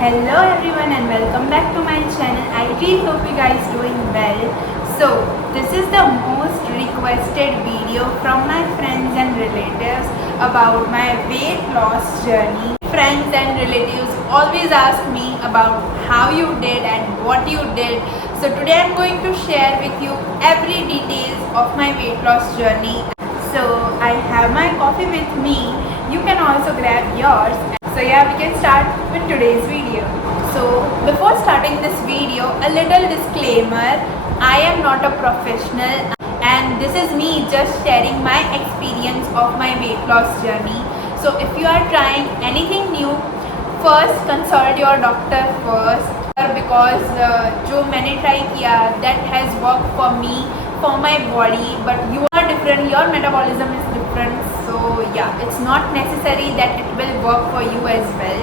Hello everyone and welcome back to my channel. I really hope you guys doing well. So this is the most requested video from my friends and relatives about my weight loss journey. Friends and relatives always ask me about how you did and what you did. So today I'm going to share with you every details of my weight loss journey. So I have my coffee with me. You can also grab yours. So yeah, we can start with today's video. So before starting this video, a little disclaimer. I am not a professional and this is me just sharing my experience of my weight loss journey. So if you are trying anything new, first consult your doctor first because जो मैंने try किया that has worked for me, for my body, but you are different, your metabolism is different, so yeah, it's not necessary that it will work for you as well.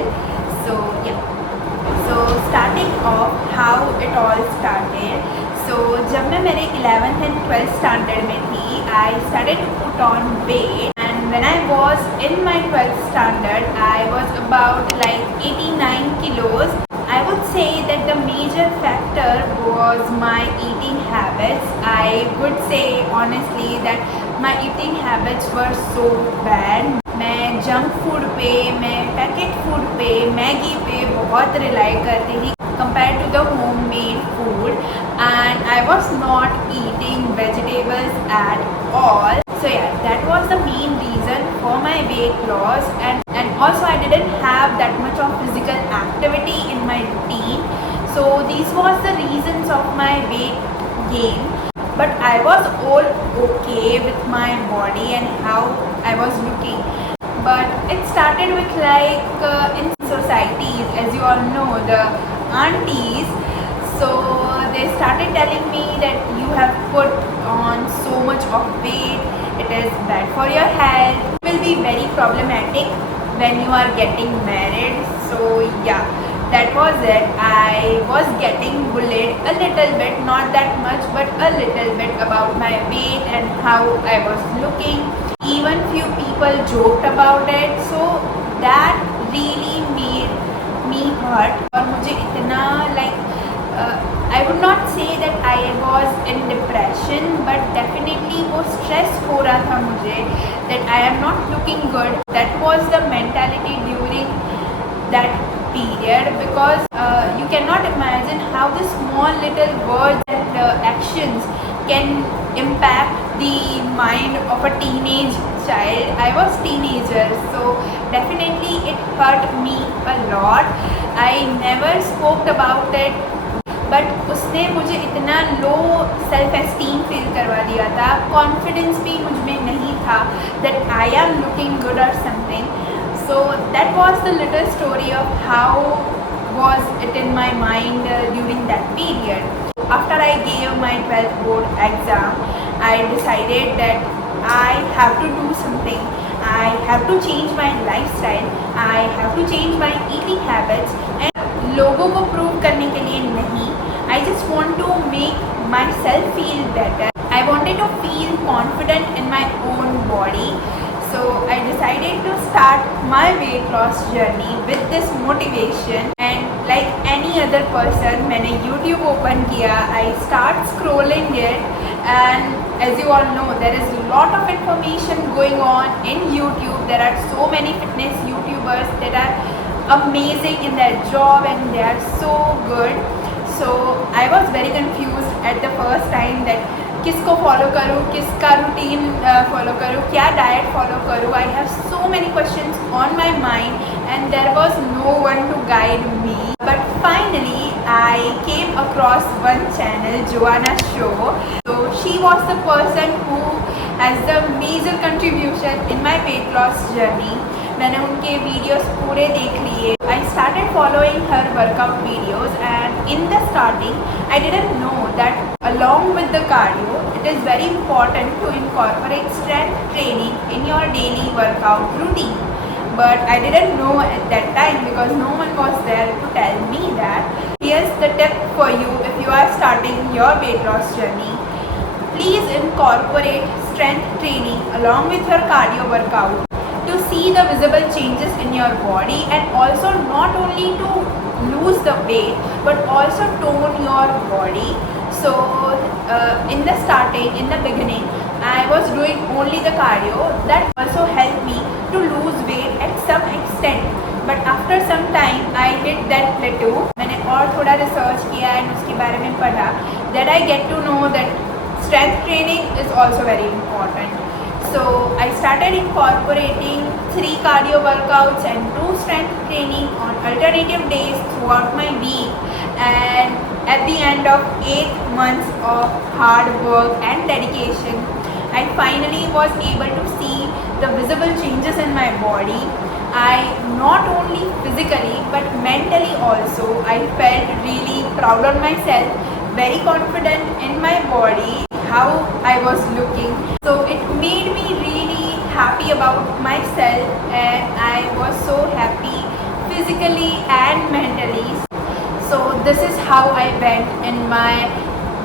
So yeah, so starting off how it all started. So जब मैं मेरे 11th and 12th standard में थी, I started to put on weight, and when I was in my 12th standard, I was about like 89 kilos. I would say that the major factor was my eating habits. I would say honestly that my eating habits were so bad. मैं junk food पे, मैं packet food पे, Maggi पे बहुत rely करती थी compared to the homemade food, and I was not eating vegetables at all. So yeah, that was the main reason for my weight loss, and also I didn't have that much of physical activity in my routine. So these was the reasons of my weight gain. But I was all okay with my body and how I was looking. But it started with like in societies, as you all know, the aunties. So they started telling me that you have put on so much of weight, it is bad for your health, it will be very problematic when you are getting married. So yeah, that was it. I was getting bullied a little bit, not that much, but a little bit about my weight and how I was looking. Even few people joked about it, so that really made me hurt. और मुझे इतना like I would not say that I was in depression, but definitely वो stress हो रहा था मुझे that I am not looking good. That was the mentality during that period, because you cannot imagine how the small little words and actions can impact the mind of a teenage child. I was teenager, so definitely it hurt me a lot. I never spoke about it, but उसने मुझे इतना low self esteem feel करवा दिया था, confidence भी मुझ में नहीं था that I am looking good or something. So that was the little story of how was it in my mind during that period. After I gave my 12th board exam, I decided that I have to do something. I have to change my lifestyle. I have to change my eating habits. And लोगों को prove करने के लिए नहीं. I just want to make myself feel better. I wanted to feel confident in my own body. So I decided to start my weight loss journey with this motivation, and like any other person मैंने YouTube open किया, I start scrolling it, and as you all know there is a lot of information going on in YouTube. There are so many fitness YouTubers that are amazing in their job and they are so good. So I was very confused at the first time that किसको follow करूँ, किसका routine follow करूँ, क्या diet follow करूँ. I have so many questions on my mind and there was no one to guide me. But finally I came across one channel, Joanna Show. So she was the person who has the major contribution in my weight loss journey. मैंने उनके videos पूरे देख लिए. I started following her workout videos, and in the starting I didn't know that along with the cardio it is very important to incorporate strength training in your daily workout routine. But I didn't know at that time because no one was there to tell me that. Here's the tip for you if you are starting your weight loss journey. Please incorporate strength training along with your cardio workout to see the visible changes in your body, and also not only to the weight but also tone your body. So in the starting, in the beginning, I was doing only the cardio. That also helped me to lose weight at some extent. But after some time I hit that plateau. मैंने और थोड़ा research किया and उसके बारे में पढ़ा. That I get to know that strength training is also very important. So I started incorporating 3 cardio workouts and 2 strength training on alternative days throughout my week. And at the end of 8 months of hard work and dedication, I finally was able to see the visible changes in my body. I not only physically but mentally also, I felt really proud on myself, very confident in my body, how I was looking. So it made me really happy about myself, and I was so happy physically and mentally. So this is how I went in my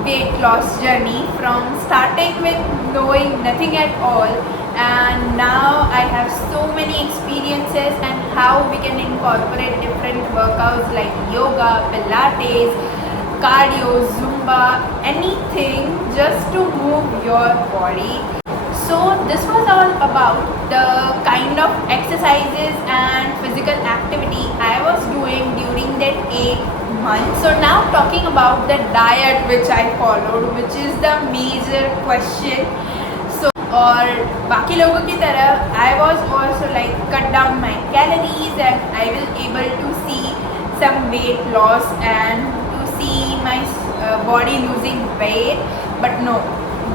weight loss journey, from starting with knowing nothing at all, and now I have so many experiences and how we can incorporate different workouts like yoga, pilates, cardio, zumba, anything just to move your body. So this was all about the kind of exercises and physical activity I was doing during that 8 months. So now talking about the diet which I followed, which is the major question. So और बाकी लोगों की तरह I was also like cut down my calories and I will able to see some weight loss and to see my body losing weight. But no,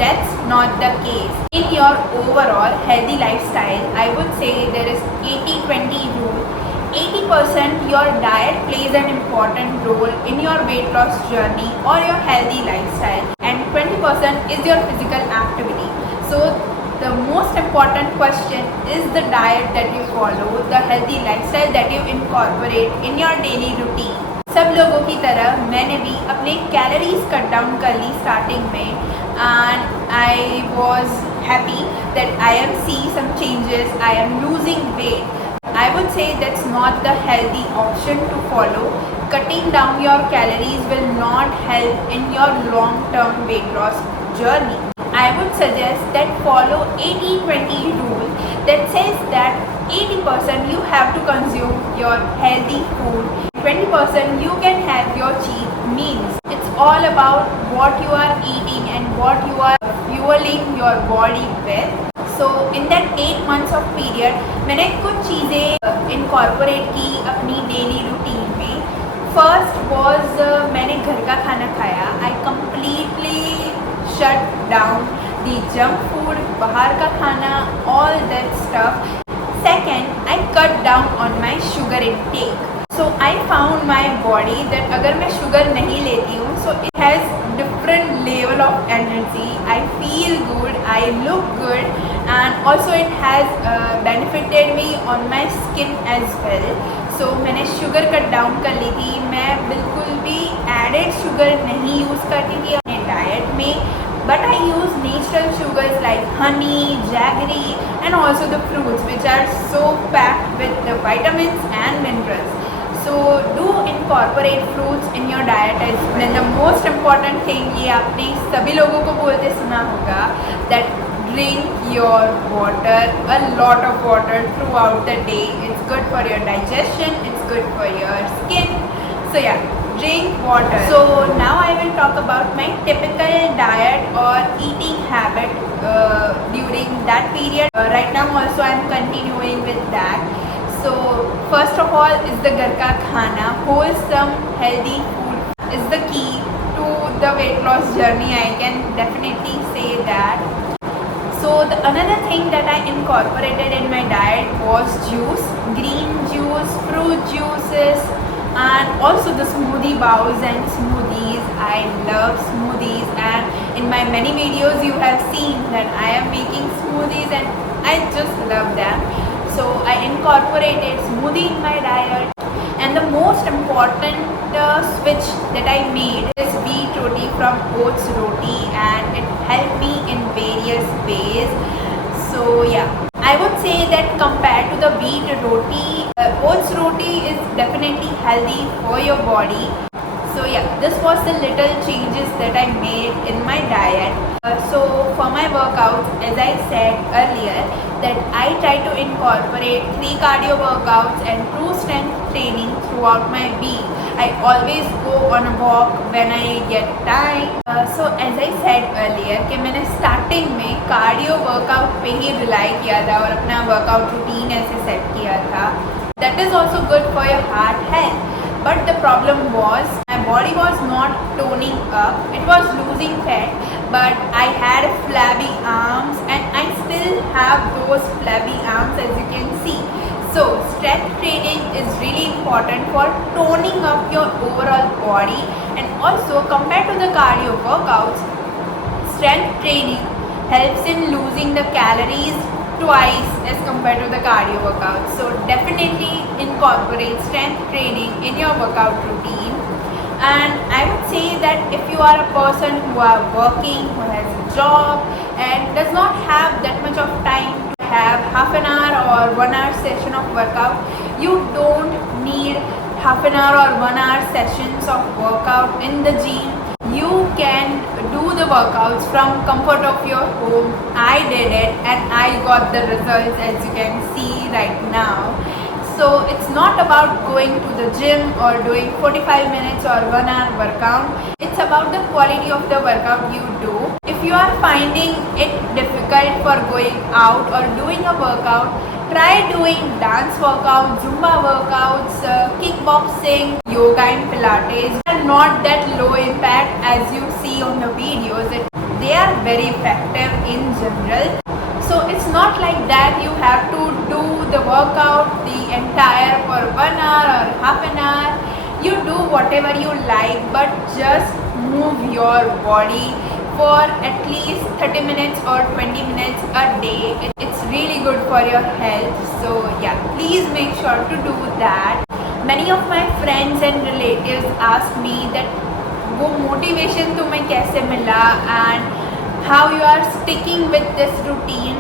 that's not the case. In your overall healthy lifestyle, I would say there is 80-20 rule. 80% your diet plays an important role in your weight loss journey or your healthy lifestyle, and 20% is your physical activity. So the most important question is the diet that you follow, the healthy lifestyle that you incorporate in your daily routine. सब लोगों की तरह मैंने भी अपने calories cut down कर ली starting में, and I was happy that I am see some changes, I am losing weight. I would say that's not the healthy option to follow. Cutting down your calories will not help in your long-term weight loss journey. I would suggest that follow 80-20 rule that says that 80% you have to consume your healthy food, 20% you can have your cheat meals. It's all about what you are eating and what you are fueling your body with. So in that 8 months of period, मैंने कुछ चीज़ें incorporate की अपनी daily routine में. First was मैंने घर का खाना खाया. I completely shut down the junk food, बाहर का खाना, all that stuff. Second, I cut down on my sugar intake. So I found my body that अगर मैं sugar नहीं लेती हूँ, so it has different level of energy. I feel good, I look good, and also it has benefited me on my skin as well. So मैंने sugar cut down कर ली थी. मैं बिल्कुल भी added sugar नहीं use करती थी अपने diet में, but I use natural sugars like honey, jaggery, and also the fruits which are so packed with the vitamins and minerals. So do incorporate fruits in your diet as well. And the most important thing, ये आपने सभी लोगों को बोलते सुना होगा, that drink your water, a lot of water throughout the day. It's good for your digestion, it's good for your skin. So yeah, drink water. So now I will talk about my typical diet or eating habit during that period. Right now also I am continuing with that. So first of all is the घर का खाना. Wholesome healthy food is the key to the weight loss journey. I can definitely say that. So the another thing that I incorporated in my diet was juice, green juice, fruit juices, and also the smoothie bowls and smoothies. I love smoothies, and in my many videos you have seen that I am making smoothies and I just love them. So I incorporated smoothie in my diet, and the most important switch that I made is wheat roti from oats roti, and it helped me in various ways. So yeah, I would say that compared to the wheat roti, oats roti is definitely healthy for your body. So yeah, this was the little changes that I made in my diet. So for my workouts, as I said earlier, that I try to incorporate 3 cardio workouts and 2 strength training throughout my week. I always go on a walk when I get time. So as I said earlier कि मैंने starting में cardio workout पे ही rely किया था और अपना workout routine ऐसे set किया था. That is also good for your heart health. But the problem was my body was not toning up. It was losing fat, but I had flabby arms and I still have those flabby arms as you can see. So strength training is really important for toning up your overall body, and also compared to the cardio workouts, strength training helps in losing the calories twice as compared to the cardio workout. So definitely incorporate strength training in your workout routine. And I would say that if you are a person who are working, who has a job and does not have that much of time to have half an hour or 1 hour session of workout, you don't need half an hour or 1 hour sessions of workout in the gym. You can do the workouts from comfort of your home. I did it and I got the results as you can see right now. So it's not about going to the gym or doing 45 minutes or 1 hour workout. It's about the quality of the workout you do. If you are finding it difficult for going out or doing a workout, try doing dance workouts, Zumba workouts, kickboxing, yoga and Pilates. They are not that low impact as you see on the videos. They are very effective in general. So it's not like that you have to do the workout the entire for 1 hour or half an hour. You do whatever you like, but just move your body for at least 30 minutes or 20 minutes a day. It's really good for your health. So yeah, please make sure to do that. Many of my friends and relatives ask me that वो motivation तुम्हें कैसे मिला and how you are sticking with this routine.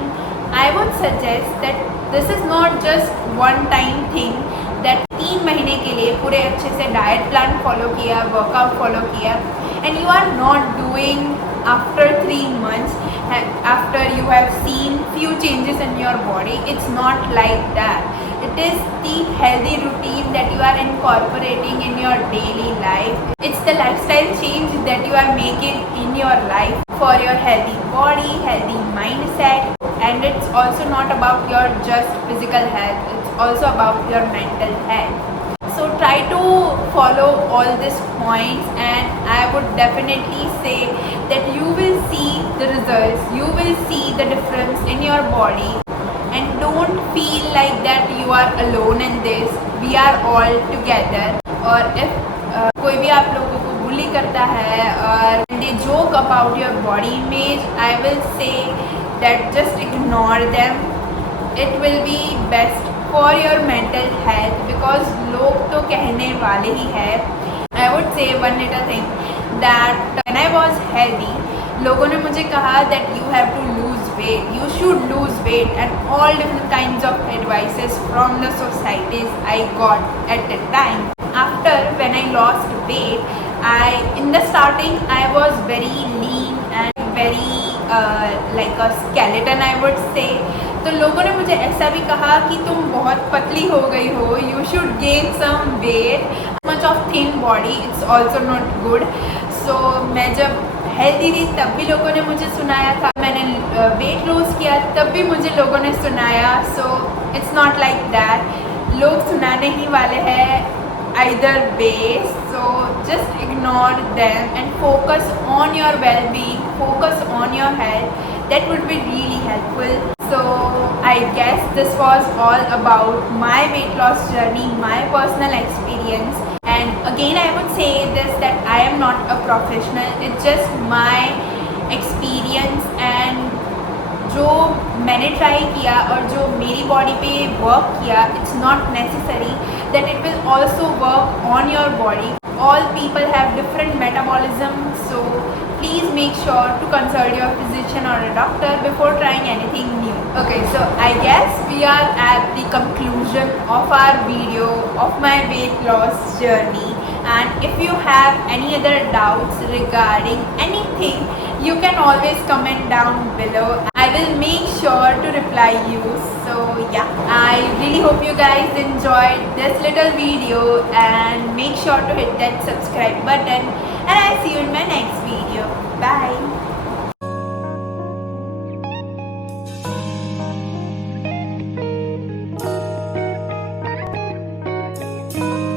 I would suggest that this is not just one time thing that 3 महीने के लिए पूरे अच्छे से डाइट प्लान फॉलो किया, वर्कआउट फॉलो किया and you are not doing after 3 months after you have seen few changes in your body. It's not like that. It is the healthy routine that you are incorporating in your daily life. It's the lifestyle change that you are making in your life for your healthy body, healthy mindset, and it's also not about your just physical health. It's also about your mental health. So try to follow all these points and I would definitely say that you will see the results, you will see the difference in your body, and don't feel like that you are alone in this. We are all together. और if कोई भी आप लोगों को bully करता है और they joke about your body image, I will say that just ignore them. It will be best for your mental health because लोग तो कहने वाले ही है. I would say one little thing that when I was healthy, लोगों ने मुझे कहा that you have to lose weight, you should lose weight, and all different kinds of advices from the societies I got at that time. After when I lost weight, in the starting I was very lean and very like a skeleton I would say. तो लोगों ने मुझे ऐसा भी कहा कि तुम बहुत पतली हो गई हो, you should gain some weight. Much of thin body, it's also not good. So मैं जब हेल्दी थी तब भी लोगों ने मुझे सुनाया था, मैंने वेट लूज किया तब भी मुझे लोगों ने सुनाया. So it's not like that. लोग सुनाने ही वाले हैं either way. So just ignore them and focus on your well-being, focus on your health. That would be really helpful. So I guess this was all about my weight loss journey, my personal experience. And again I would say this that I am not a professional. It's just my experience and जो मैंने try किया और जो मेरी body पे work किया, it's not necessary that it will also work on your body. all people have different metabolism, so please make sure to consult your physician or a doctor before trying anything new. Okay, so I guess we are at the conclusion of our video of my weight loss journey, and if you have any other doubts regarding anything, you can always comment down below. I will make sure to reply you. So yeah, I really hope you guys enjoyed this little video, and make sure to hit that subscribe button, and I'll see you in my next video. Bye.